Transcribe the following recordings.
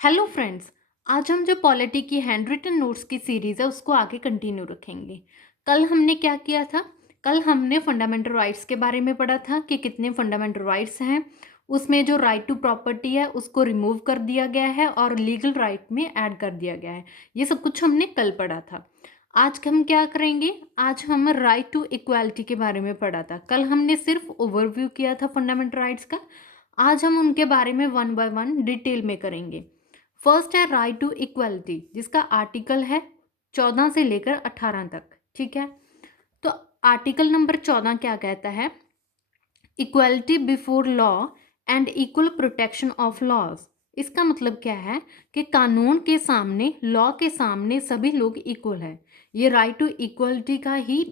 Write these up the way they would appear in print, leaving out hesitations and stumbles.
Hello friends. आज हम जो पॉलिटी की हैंड रिटन नोट्स की सीरीज़ है उसको आगे कंटिन्यू रखेंगे। कल हमने क्या किया था? कल हमने फंडामेंटल राइट्स के बारे में पढ़ा था कि कितने फंडामेंटल राइट्स हैं। उसमें जो राइट टू प्रॉपर्टी है उसको रिमूव कर दिया गया है और लीगल राइट में ऐड कर दिया गया है। ये सब कुछ हमने कल पढ़ा था। आज हम क्या करेंगे? आज हम राइट टू इक्वालिटी के बारे में पढ़ा था। कल हमने सिर्फ ओवरव्यू किया था फंडामेंटल राइट्स का। आज हम उनके बारे में वन बाय वन डिटेल में करेंगे। फर्स्ट है राइट टू इक्वालिटी, जिसका आर्टिकल है 14 से लेकर 18 तक। ठीक है, तो आर्टिकल नंबर 14 क्या कहता है? Equality before law and equal protection of laws. इसका मतलब क्या है कि कानून के सामने, लॉ के सामने सभी लोग इक्वल है। ये राइट टू इक्वलिटी का ही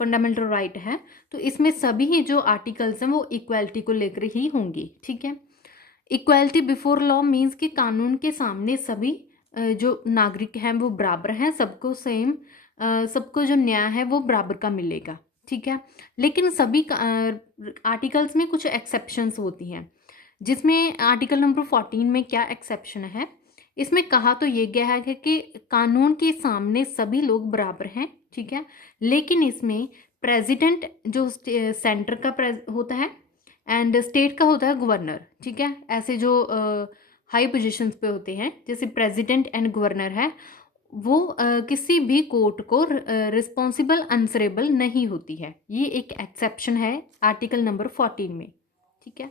फंडामेंटल राइट है। तो इसमें सभी ही जो आर्टिकल्स हैं वो इक्वालिटी को लेकर ही होंगी। ठीक है, इक्वालिटी बिफोर लॉ मीन्स कि कानून के सामने सभी जो नागरिक हैं वो बराबर हैं, सबको सेम, सबको जो न्याय है वो बराबर का मिलेगा। ठीक है, लेकिन सभी आर्टिकल्स में कुछ एक्सेप्शंस होती हैं, जिसमें आर्टिकल नंबर 14 में क्या एक्सेप्शन है? इसमें कहा तो ये गया है कि कानून के सामने सभी लोग बराबर हैं। ठीक है, लेकिन इसमें प्रेसिडेंट जो सेंटर का होता है एंड स्टेट का होता है गवर्नर। ठीक है, ऐसे जो हाई पोजीशंस पे होते हैं जैसे प्रेसिडेंट एंड गवर्नर है, वो किसी भी कोर्ट को रिस्पॉन्सिबल आंसरेबल नहीं होती है। ये एक एक्सेप्शन है आर्टिकल नंबर 14 में। ठीक है,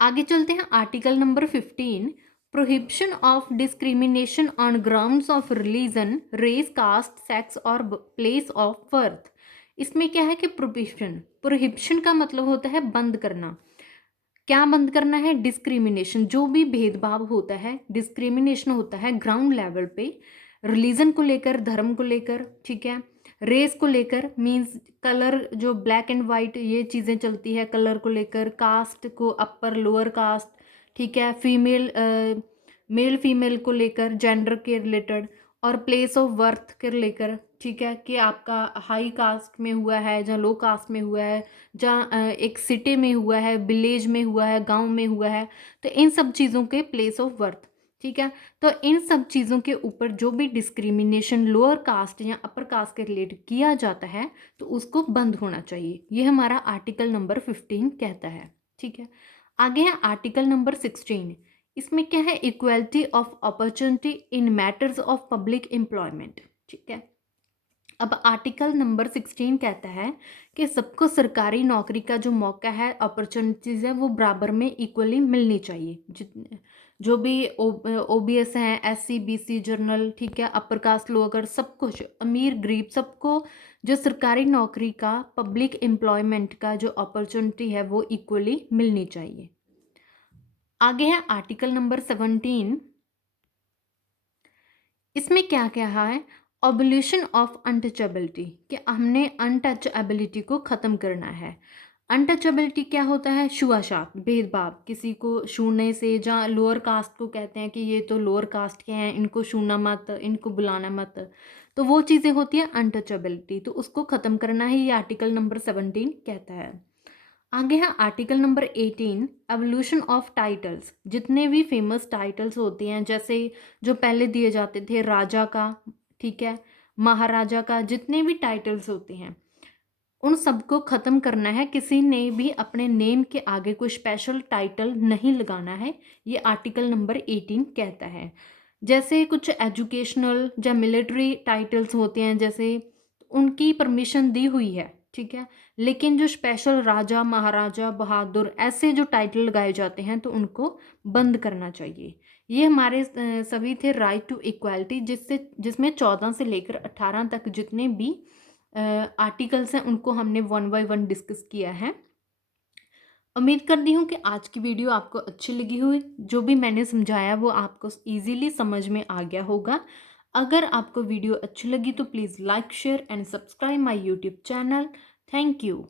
आगे चलते हैं। Article number 15, prohibition of discrimination on grounds of religion, race, caste, sex और प्लेस ऑफ बर्थ। इसमें क्या है कि प्रोहिबिशन, प्रोहिबिशन का मतलब होता है बंद करना। क्या बंद करना है? डिस्क्रिमिनेशन, जो भी भेदभाव होता है, डिस्क्रिमिनेशन होता है ग्राउंड लेवल पे, रिलीजन को लेकर, धर्म को लेकर। ठीक है, रेस को लेकर मींस कलर, जो ब्लैक एंड वाइट ये चीज़ें चलती है कलर को लेकर, कास्ट को अपर लोअर कास्ट। ठीक है, फीमेल मेल फीमेल को लेकर, जेंडर के रिलेटेड, और प्लेस ऑफ बर्थ के लेकर। ठीक है, कि आपका हाई कास्ट में हुआ है, जहाँ लो कास्ट में हुआ है, जहाँ एक सिटी में हुआ है, विलेज में हुआ है, गांव में हुआ है, तो इन सब चीज़ों के प्लेस ऑफ बर्थ। ठीक है, तो इन सब चीज़ों के ऊपर जो भी डिस्क्रिमिनेशन लोअर कास्ट या अपर कास्ट के रिलेटेड किया जाता है तो उसको बंद होना चाहिए। ये हमारा आर्टिकल नंबर 15 कहता है। ठीक है, आगे है आर्टिकल नंबर 16। इसमें क्या है? Equality of opportunity in matters of public employment. ठीक है, अब आर्टिकल नंबर 16 कहता है कि सबको सरकारी नौकरी का जो मौका है, अपॉर्चुनिटीज़ है, वो बराबर में इक्वली मिलनी चाहिए। जितने जो भी ओबीएस हैं, एससी बीसी जनरल, ठीक है, अपर कास्ट लोअर, सब कुछ, अमीर गरीब, सबको जो सरकारी नौकरी का, पब्लिक एम्प्लॉयमेंट का जो अपॉर्चुनिटी है वो इक्वली मिलनी चाहिए। आगे है आर्टिकल नंबर 17। इसमें क्या कहा है? ऑब्लिशन ऑफ अनटचेबिलिटी, कि हमने अनटचेबिलिटी को ख़त्म करना है। अनटचेबिलिटी क्या होता है? छुआछूत, भेदभाव, किसी को छूने से, जहाँ लोअर कास्ट को कहते हैं कि ये तो लोअर कास्ट के हैं, इनको छूना मत, इनको बुलाना मत, तो वो चीज़ें होती है अनटचेबिलिटी, तो उसको ख़त्म करना ही ये आर्टिकल नंबर 17 कहता है। आगे है article number 18, evolution of titles. जितने भी फेमस टाइटल्स होते हैं, जैसे जो पहले दिए जाते थे राजा का, ठीक है, महाराजा का, जितने भी टाइटल्स होते हैं उन सबको ख़त्म करना है। किसी ने भी अपने नेम के आगे कोई स्पेशल टाइटल नहीं लगाना है, ये आर्टिकल नंबर 18 कहता है। जैसे कुछ एजुकेशनल या मिलिट्री टाइटल्स होते हैं, जैसे उनकी परमिशन दी हुई है, ठीक है, लेकिन जो स्पेशल राजा, महाराजा, बहादुर, ऐसे जो टाइटल लगाए जाते हैं तो उनको बंद करना चाहिए। ये हमारे सभी थे राइट टू इक्वालिटी, जिसमें 14 से लेकर 18 तक जितने भी आर्टिकल्स हैं उनको हमने वन बाय वन डिस्कस किया है। उम्मीद करती हूँ कि आज की वीडियो आपको अच्छी लगी हुई, जो भी मैंने समझाया वो आपको इजीली समझ में आ गया होगा। अगर आपको वीडियो अच्छी लगी तो please like, share and subscribe my YouTube channel. Thank you.